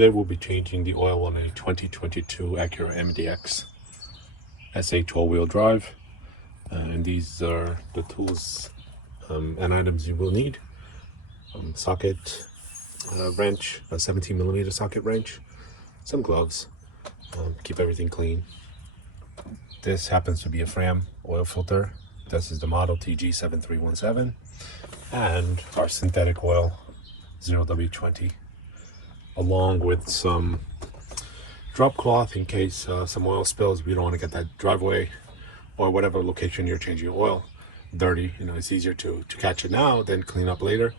Today we'll be changing the oil on a 2022 Acura MDX SH all-wheel drive, and these are the tools and items you will need. Socket wrench, a 17mm socket wrench, some gloves, keep everything clean. This happens to be a Fram oil filter. This is the model TG7317, and our synthetic oil 0W-20, along with some drop cloth in case some oil spills. We don't want to get that driveway or whatever location you're changing your oil dirty. You know, it's easier to catch it now than clean up later.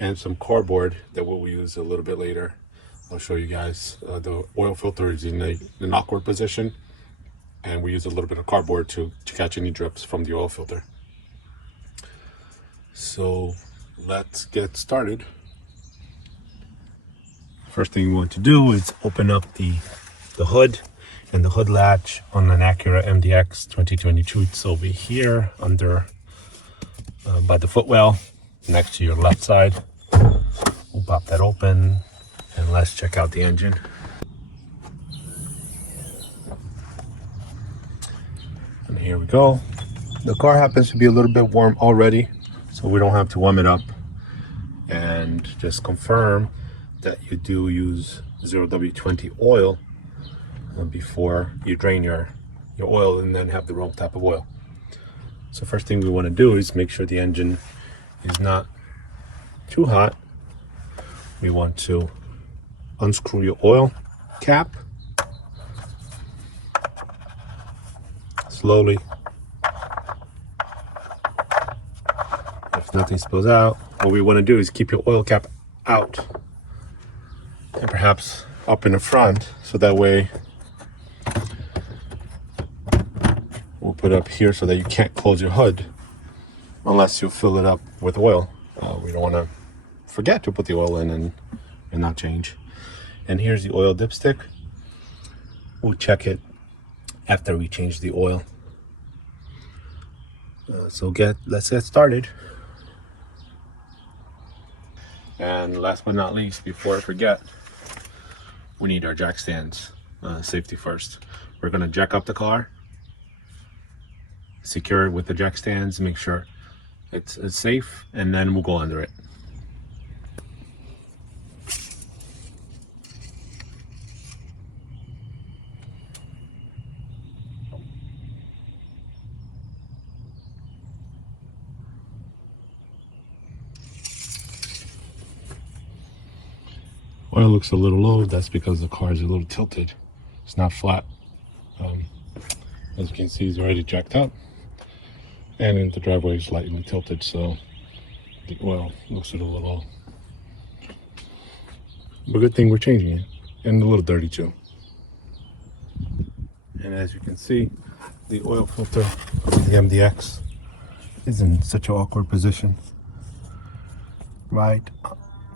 And some cardboard that we'll use a little bit later. I'll show you guys. The oil filter is in an awkward position, and we use a little bit of cardboard to catch any drips from the oil filter. So let's get started. First thing we want to do is open up the hood and the hood latch on an Acura MDX 2022. It's over here under by the footwell next to your left side. We'll pop that open and let's check out the engine. And here we go. The car happens to be a little bit warm already, so we don't have to warm it up. And just confirm that you do use 0W-20 oil before you drain your oil and then have the wrong type of oil. So first thing we want to do is make sure the engine is not too hot. We want to unscrew your oil cap slowly. If nothing spills out, what we want to do is keep your oil cap out and perhaps up in the front, so that way we'll put it up here so that you can't close your hood unless you fill it up with oil. We don't want to forget to put the oil in and not change. And here's the oil dipstick. We'll check it after we change the oil. So let's get started. And last but not least, before I forget, we need our jack stands. Safety first. We're going to jack up the car, secure it with the jack stands, make sure it's safe, and then we'll go under it. Oil looks a little low. That's because the car is a little tilted. It's not flat. As you can see, it's already jacked up, and in the driveway is slightly tilted, so the oil looks a little low. But good thing we're changing it, and a little dirty too. And as you can see, the oil filter of the MDX is in such an awkward position, right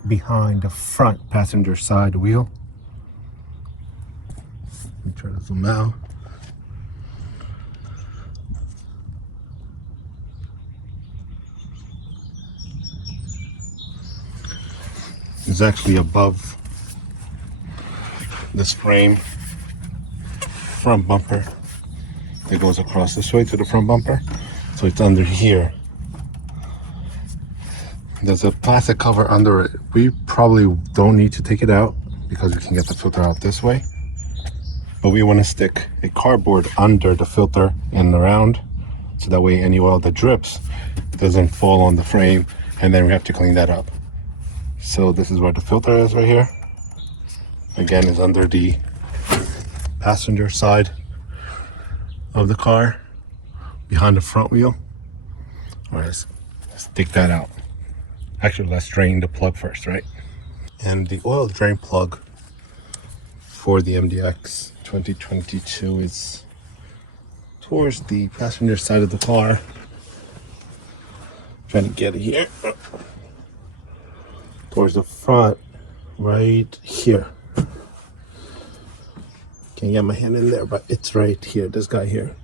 behind the front passenger side wheel. Let me try to zoom out. It's actually above this frame front bumper that goes across this way to the front bumper, so it's under here. There's a plastic cover under it. We probably don't need to take it out because we can get the filter out this way, but we want to stick a cardboard under the filter and around, so that way any oil that drips doesn't fall on the frame, and then we have to clean that up. So this is where the filter is, right here. Again, is under the passenger side of the car, behind the front wheel. All right, let's take that out. Actually, let's drain the plug first, right? And the oil drain plug for the MDX 2022 is towards the passenger side of the car. Trying to get it here. Towards the front, right here. Can't get my hand in there, but it's right here, this guy here.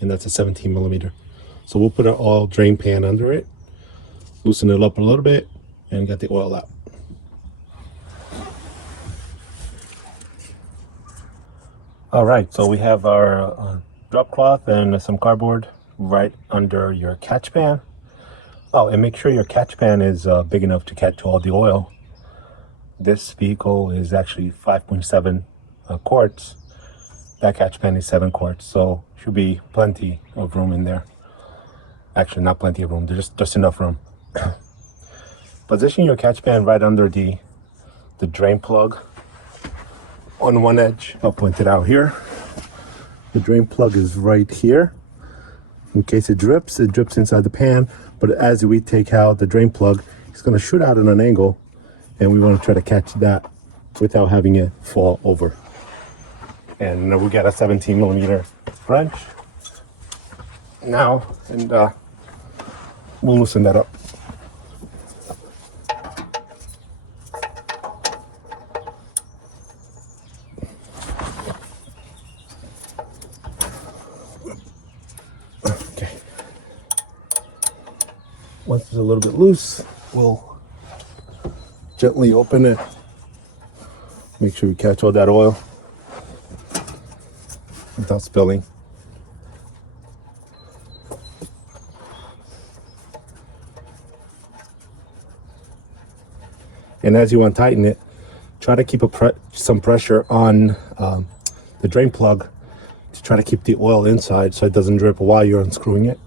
And that's a 17mm. So we'll put an oil drain pan under it, loosen it up a little bit, and get the oil out. All right, so we have our drop cloth and some cardboard right under your catch pan. Oh, and make sure your catch pan is big enough to catch all the oil. This vehicle is actually 5.7 quarts. That catch pan is 7 quarts, so should be plenty of room in there. Actually, not plenty of room, there's just enough room. Position your catch pan right under the drain plug on one edge. I'll point it out here. The drain plug is right here. In case it drips inside the pan, but as we take out the drain plug, it's going to shoot out at an angle, and we want to try to catch that without having it fall over. And we got a 17mm wrench now, and we'll loosen that up. Okay. Once it's a little bit loose, we'll gently open it. Make sure we catch all that oil without spilling. And as you untighten it, try to keep some pressure on the drain plug to try to keep the oil inside so it doesn't drip while you're unscrewing it.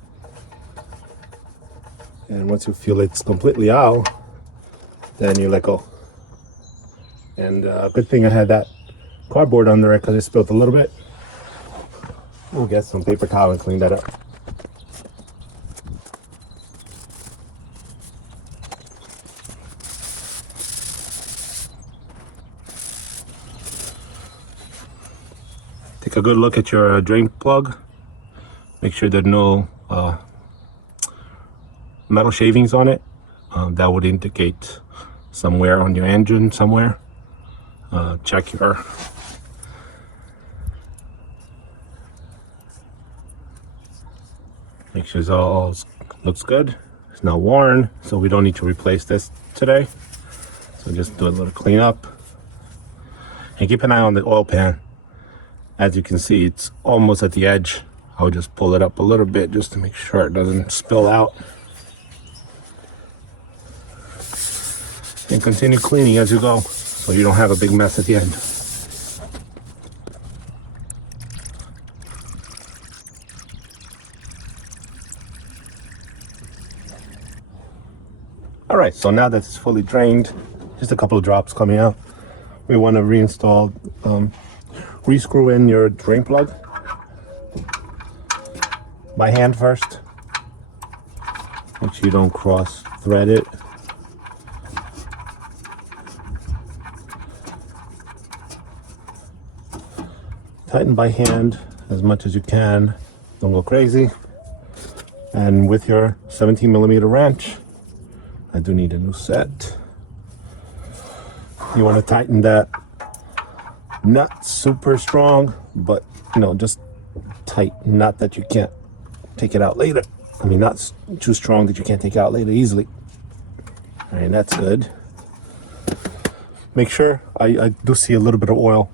And once you feel it's completely out, then you let go. And good thing I had that cardboard under it because it spilled a little bit. We'll get some paper towel and clean that up. Take a good look at your drain plug. Make sure there's no metal shavings on it. That would indicate some wear on your engine somewhere. Check your make sure it all looks good. It's not worn, so we don't need to replace this today. So just do a little cleanup. And keep an eye on the oil pan. As you can see, it's almost at the edge. I'll just pull it up a little bit just to make sure it doesn't spill out. And continue cleaning as you go, so you don't have a big mess at the end. All right, so now that it's fully drained, just a couple of drops coming out. We want to reinstall, re-screw in your drain plug by hand first. Make sure you don't cross thread it. Tighten by hand as much as you can. Don't go crazy. And with your 17mm wrench, I do need a new set. You want to tighten that not super strong, but just tight, not that you can't take it out later. I mean, not too strong that you can't take it out later easily. All right, that's good. Make sure, I do see a little bit of oil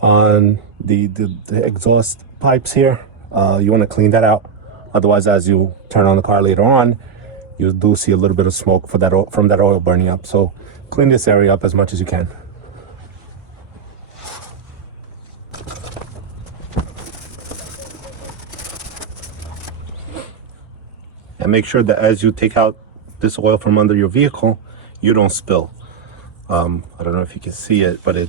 on the exhaust pipes here. You want to clean that out. Otherwise, as you turn on the car later on, you do see a little bit of smoke from that oil burning up. So clean this area up as much as you can. And make sure that as you take out this oil from under your vehicle, you don't spill. I don't know if you can see it, but I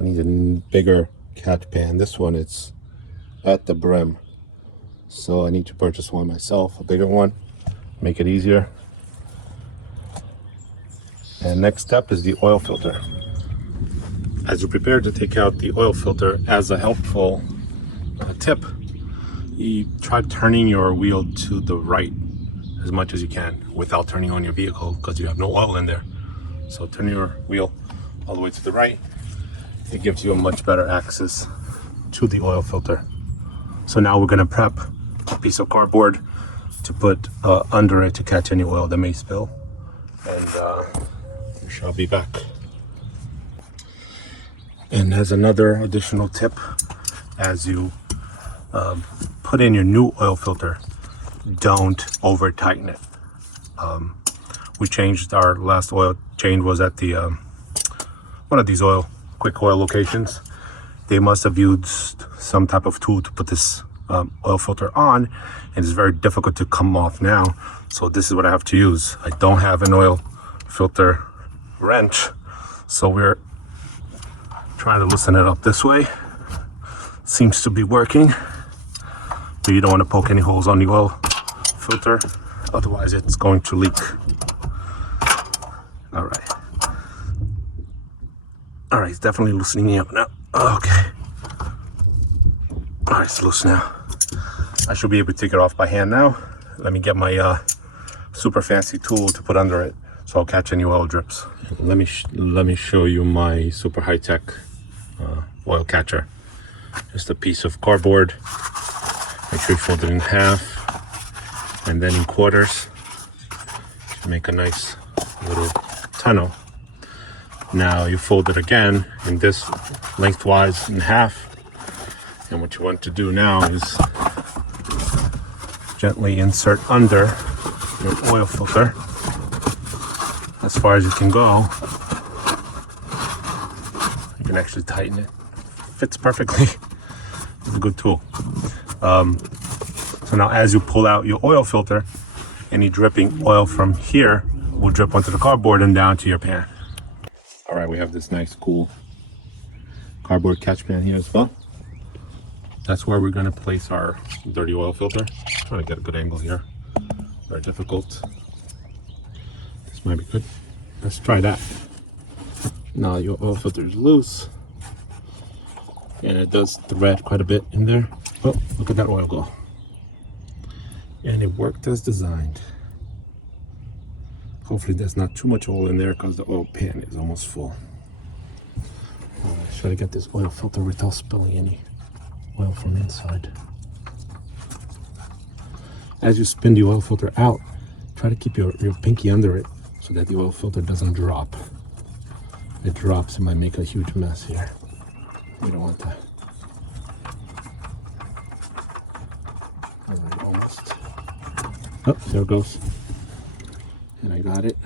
need a bigger catch pan. This one, it's at the brim. So I need to purchase one myself, a bigger one, make it easier. And next step is the oil filter. As you prepare to take out the oil filter, as a helpful tip, you try turning your wheel to the right as much as you can without turning on your vehicle because you have no oil in there. So turn your wheel all the way to the right. It gives you a much better access to the oil filter. So now we're going to prep a piece of cardboard to put under it to catch any oil that may spill. And we shall be back. And as another additional tip, as you put in your new oil filter, don't over tighten it. We changed our last oil change was at the one of these quick oil locations. They must have used some type of tool to put this oil filter on, and it's very difficult to come off now. So this is what I have to use. I don't have an oil filter wrench, so we're trying to loosen it up this way. Seems to be working, but you don't want to poke any holes on the oil filter, otherwise it's going to leak. All right, it's definitely loosening up now. Okay, all right, it's loose now. I should be able to take it off by hand now. Let me get my super fancy tool to put under it so I'll catch any oil drips. Let me show you my super high-tech oil catcher. Just a piece of cardboard. Make sure you fold it in half and then in quarters to make a nice little tunnel. Now you fold it again in this lengthwise in half, and what you want to do now is gently insert under your oil filter as far as you can go. You can actually tighten it. Fits perfectly. It's a good tool. So now as you pull out your oil filter, any dripping oil from here will drip onto the cardboard and down to your pan. All right, we have this nice cool cardboard catch pan here as well. That's where we're going to place our dirty oil filter. Trying to get a good angle here. Very difficult. This might be good. Let's try that. Now your oil filter is loose, and it does thread quite a bit in there. Oh, look at that oil go. And it worked as designed. Hopefully there's not too much oil in there because the oil pan is almost full. Try to get this oil filter without spilling any oil from inside. As you spin the oil filter out, try to keep your pinky under it so that the oil filter doesn't drop. If it drops, it might make a huge mess here. We don't want that. Alright, almost. Oh, there it goes. And I got it.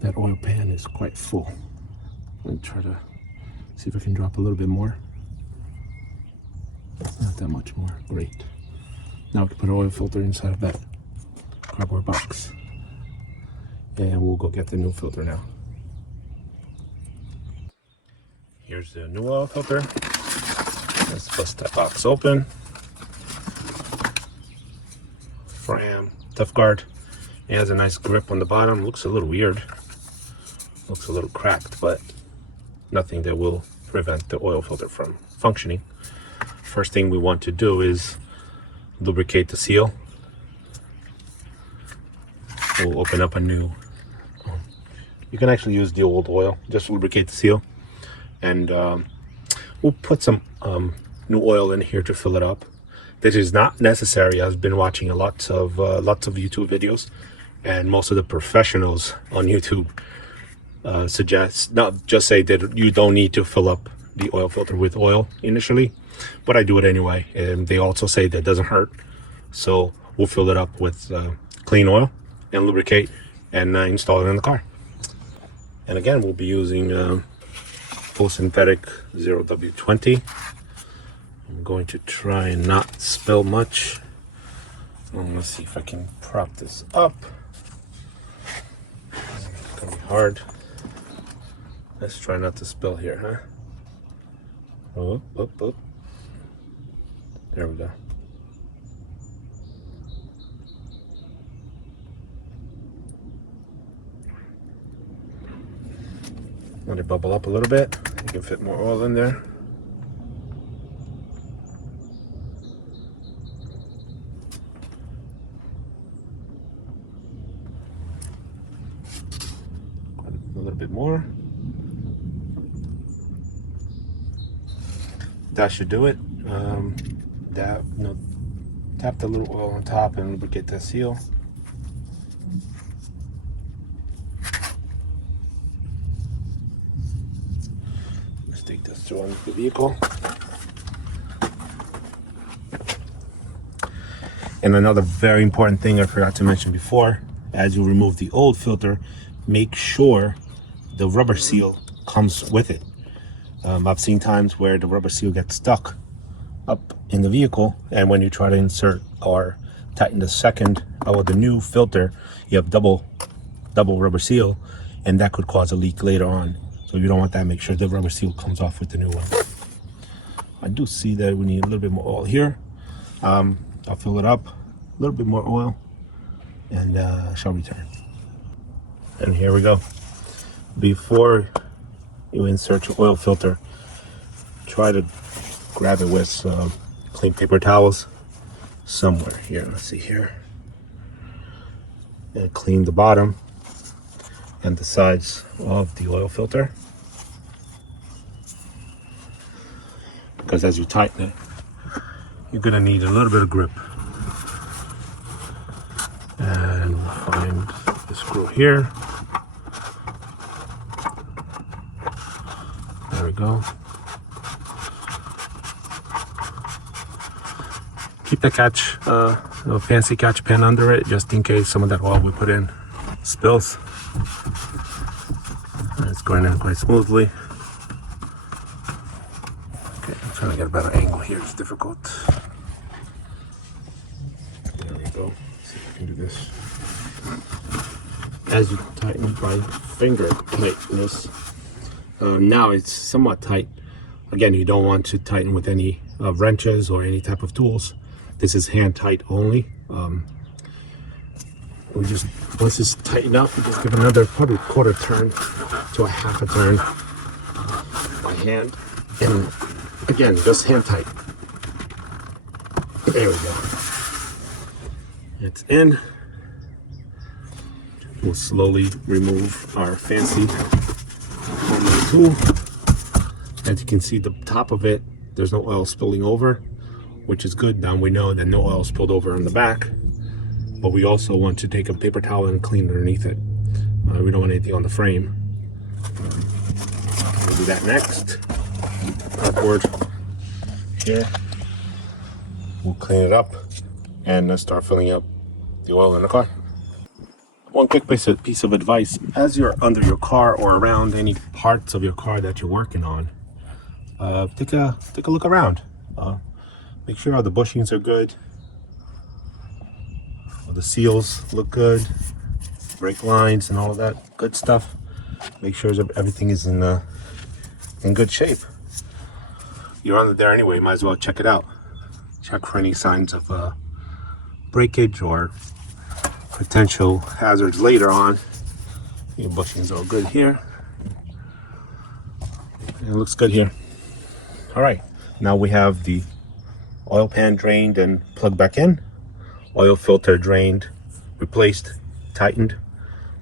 That oil pan is quite full. I'm gonna try to see if I can drop a little bit more. Not that much more. Great. Now we can put an oil filter inside of that cardboard box. And we'll go get the new filter now. Here's the new oil filter. Let's bust that box open. Fram, tough guard. It has a nice grip on the bottom. Looks a little weird. Looks a little cracked, but nothing that will prevent the oil filter from functioning. First thing we want to do is lubricate the seal. We'll open up a new. You can actually use the old oil, just lubricate the seal, and we'll put some new oil in here to fill it up. This is not necessary. I've been watching lots of YouTube videos, and most of the professionals on YouTube suggest, not just say that you don't need to fill up the oil filter with oil initially, but I do it anyway, and they also say that doesn't hurt. So we'll fill it up with clean oil and lubricate and install it in the car. And again, we'll be using full synthetic 0W-20. I'm going to try and not spill much. I'm gonna see if I can prop this up. It's gonna be hard. Let's try not to spill here, huh? Oh, oh, oh. There we go. Let it bubble up a little bit. You can fit more oil in there. A little bit more. That should do it. Tap the little oil on top and lubricate that seal. to run the vehicle. And another very important thing I forgot to mention before, as you remove the old filter, make sure the rubber seal comes with it. I've seen times where the rubber seal gets stuck up in the vehicle, and when you try to insert or tighten the second or the new filter, you have double rubber seal, and that could cause a leak later on. So if you don't want that, make sure the rubber seal comes off with the new one. I do see that we need a little bit more oil here. I'll fill it up, a little bit more oil, and shall return. And here we go. Before you insert your oil filter, try to grab it with clean paper towels somewhere here. Let's see here. And clean the bottom and the sides of the oil filter, because as you tighten it, you're gonna need a little bit of grip. And we'll find the screw here. There we go. Keep the catch, a fancy catch pen under it, just in case some of that oil we put in spills. And it's going in quite smoothly. Okay, I'm trying to get a better angle here. It's difficult. There we go. Let's see if I can do this. As you tighten by finger tightness, now it's somewhat tight. Again, you don't want to tighten with any wrenches or any type of tools. This is hand tight only. We just, once it's tightened up, we just give another probably quarter turn to a half a turn by hand. And again, just hand tight. There we go. It's in. We'll slowly remove our fancy tool. As you can see, the top of it, there's no oil spilling over, which is good. Now we know that no oil spilled over on the back, but we also want to take a paper towel and clean underneath it. We don't want anything on the frame. We'll do that next. Upward here. We'll clean it up and start filling up the oil in the car. One quick piece of advice: as you're under your car or around any parts of your car that you're working on, take a look around. Make sure all the bushings are good, all the seals look good, brake lines and all of that good stuff. Make sure everything is in good shape. You're under there anyway, might as well check it out. Check for any signs of breakage or potential hazards later on. Your bushings are all good here. And it looks good here. All right, now we have the oil pan drained and plugged back in. Oil filter drained, replaced, tightened.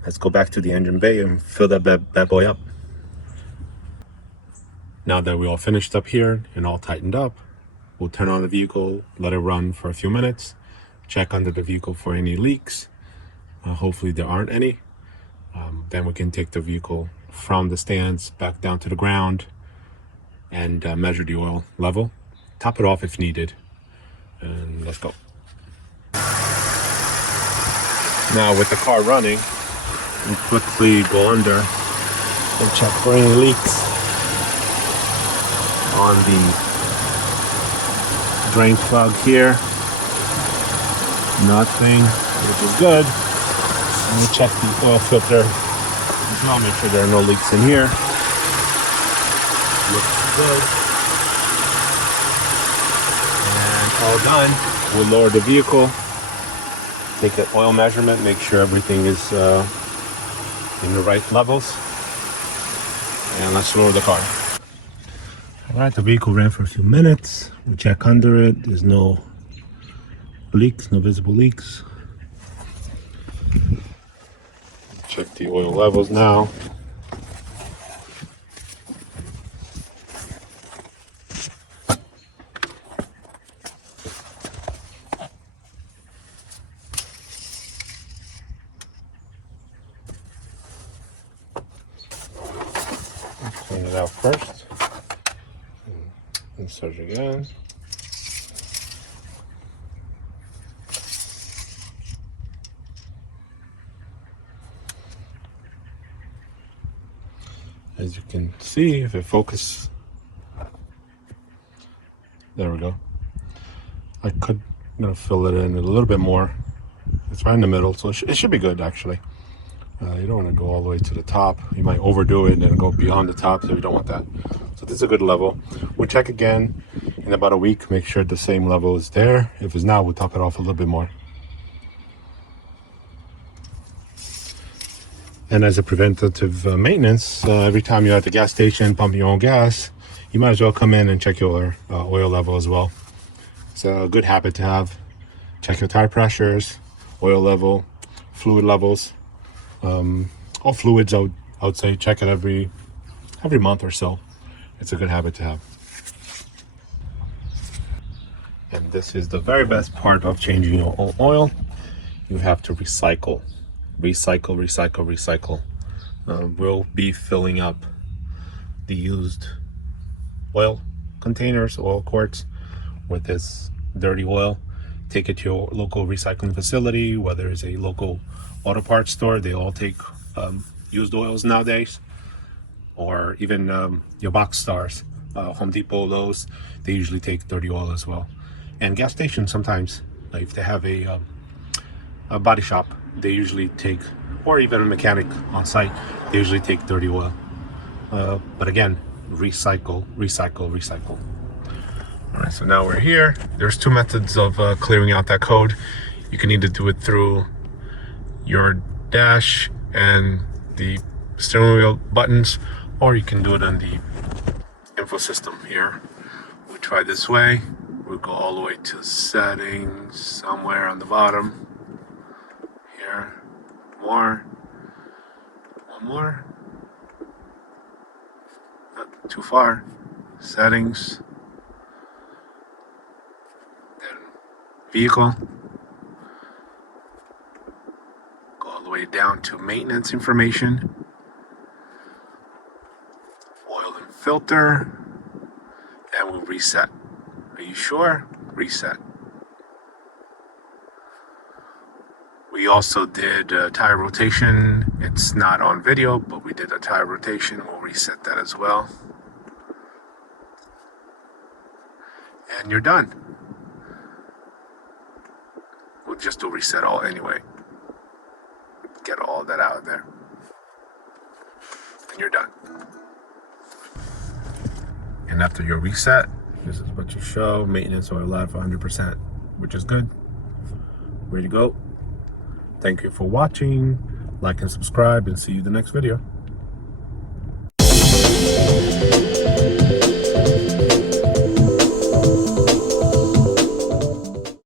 Let's go back to the engine bay and fill that bad boy up. Now that we're all finished up here and all tightened up, we'll turn on the vehicle, let it run for a few minutes, check under the vehicle for any leaks. Hopefully there aren't any. Then we can take the vehicle from the stands back down to the ground and measure the oil level. Top it off if needed, and let's go. Now with the car running, we quickly go under and check for any leaks on the drain plug here. Nothing, which is good. And we check the oil filter as well, make sure there are no leaks in here. Looks good. And all done. We'll lower the vehicle, take an oil measurement, make sure everything is in the right levels, and let's lower the car. All right, the vehicle ran for a few minutes. We check under it. There's no leaks, no visible leaks. Check the oil levels now. Clean it out first. Insert again. As you can see, if it focuses, there we go. I'm gonna fill it in a little bit more. It's right in the middle, so it should be good actually. You don't want to go all the way to the top. You might overdo it and then go beyond the top, so you don't want that. So this is a good level. We'll check again in about a week, make sure the same level is there. If it's not, we'll top it off a little bit more. And as a preventative maintenance, every time you're at the gas station pumping your own gas, you might as well come in and check your oil level as well. It's a good habit to have. Check your tire pressures, oil level, fluid levels. All fluids, I would say check it every month or so. It's a good habit to have. And this is the very best part of changing your oil. You have to recycle. We'll be filling up the used oil containers, oil quarts, with this dirty oil. Take it to your local recycling facility, whether it's a local auto parts store. They all take used oils nowadays, or even your box stores, Home Depot, Lowe's, they usually take dirty oil as well. And gas stations sometimes, if they have a body shop, they usually take, or even a mechanic on site, they usually take dirty oil. But again, recycle. All right, so now we're here. There's two methods of clearing out that code. You can either do it through your dash and the steering wheel buttons, or you can do it on the info system here. We'll try this way. We'll go all the way to settings, somewhere on the bottom here. One more. Not too far. Settings, then vehicle. Go all the way down to maintenance information, oil and filter, and we'll reset. Are you sure? Reset. We also did tire rotation. It's not on video, but we did a tire rotation. We'll reset that as well. And you're done. We'll just do reset all anyway. Get all that out of there. And you're done. And after your reset, this is what you show. Maintenance oil life 100%, which is good. Ready to go. Thank you for watching. Like and subscribe, and see you in the next video.